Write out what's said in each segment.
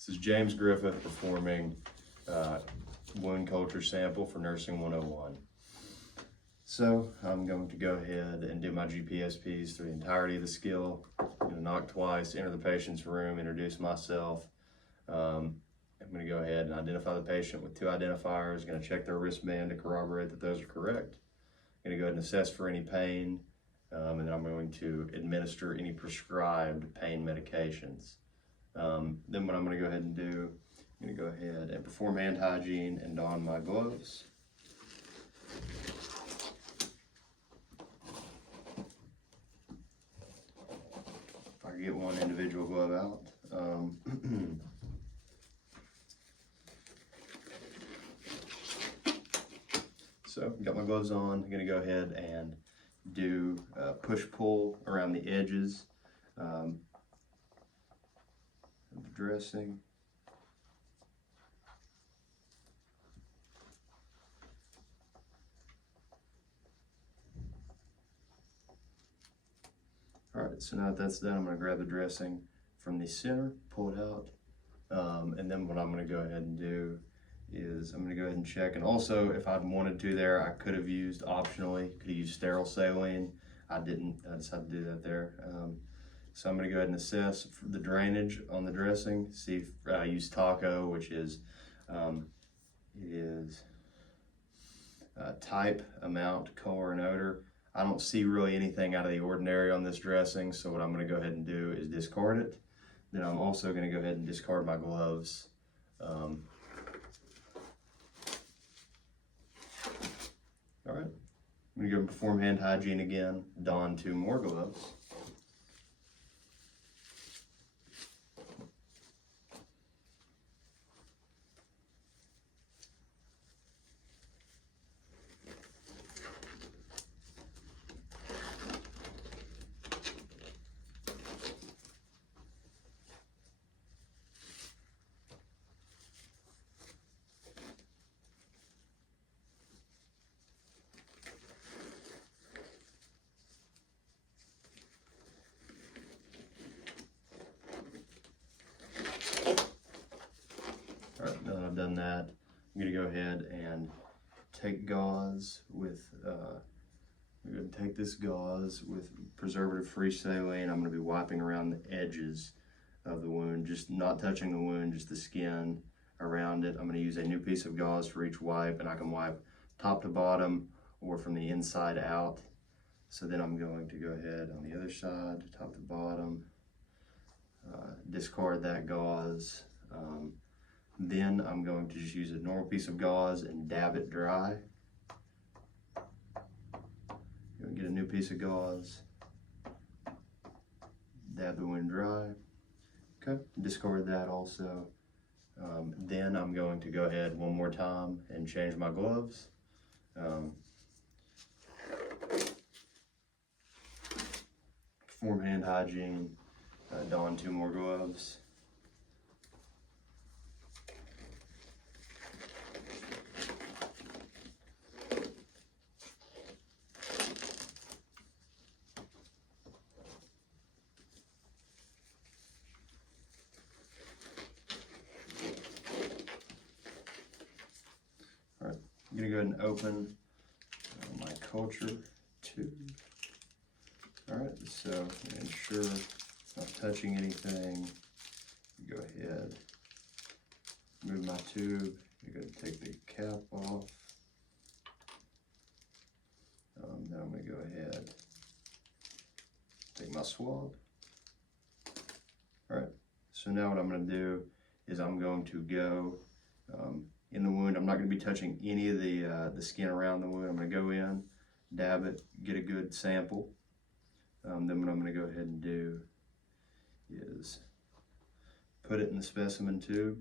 This is James Griffith performing wound culture sample for Nursing 101. So I'm going to go ahead and do my GPSPs through the entirety of the skill. I'm going to knock twice, enter the patient's room, introduce myself. I'm going to go ahead and identify the patient with two identifiers. I'm going to check their wristband to corroborate that those are correct. I'm going to go ahead and assess for any pain, and then I'm going to administer any prescribed pain medications. Then what I'm going to go ahead and do, I'm going to go ahead and perform hand hygiene and don my gloves. If I could get one individual glove out. So, got my gloves on. I'm going to go ahead and do push-pull around the edges of the dressing. Alright, so now that that's done, I'm going to grab the dressing from the center, pull it out, and then what I'm going to go ahead and do is I'm going to go ahead and check. And also, if I'd wanted to there, I could have used optionally, could have used sterile saline. I didn't, I decided to do that there. So I'm going to go ahead and assess for the drainage on the dressing, see if I use Taco, which is, type, amount, color, and odor. I don't see really anything out of the ordinary on this dressing, so what I'm going to go ahead and do is discard it. Then I'm also going to go ahead and discard my gloves. All right, I'm going to go perform hand hygiene again, don 2 more gloves. All right, now that I've done that, I'm going to go ahead and take gauze with, I'm going to take this gauze with preservative-free saline. I'm going to be wiping around the edges of the wound, just not touching the wound, just the skin around it. I'm going to use a new piece of gauze for each wipe, and I can wipe top to bottom or from the inside out. So then I'm going to go ahead on the other side, top to bottom, discard that gauze. Then I'm going to just use a normal piece of gauze and dab it dry. Get a new piece of gauze, dab the wound dry. Okay, discard that also. Then I'm going to go ahead one more time and change my gloves. Perform hand hygiene, don 2 more gloves. I'm going to go ahead and open my culture tube. Alright, so ensure it's not touching anything. Go ahead, move my tube. You're going to take the cap off. Then I'm going to go ahead, take my swab. Alright, so now what I'm going to do is I'm going to go in the wound. I'm not going to be touching any of the skin around the wound. I'm going to go in, dab it, get a good sample. Then what I'm going to go ahead and do is put it in the specimen tube.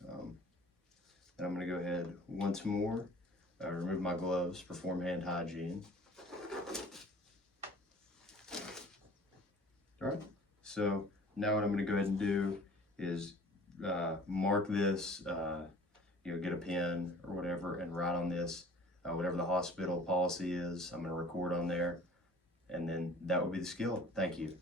Then I'm going to go ahead once more, remove my gloves, perform hand hygiene. All right, so now what I'm going to go ahead and do is mark this, get a pen or whatever and write on this whatever the hospital policy is. I'm going to record on there, and then that will be the skill. Thank you.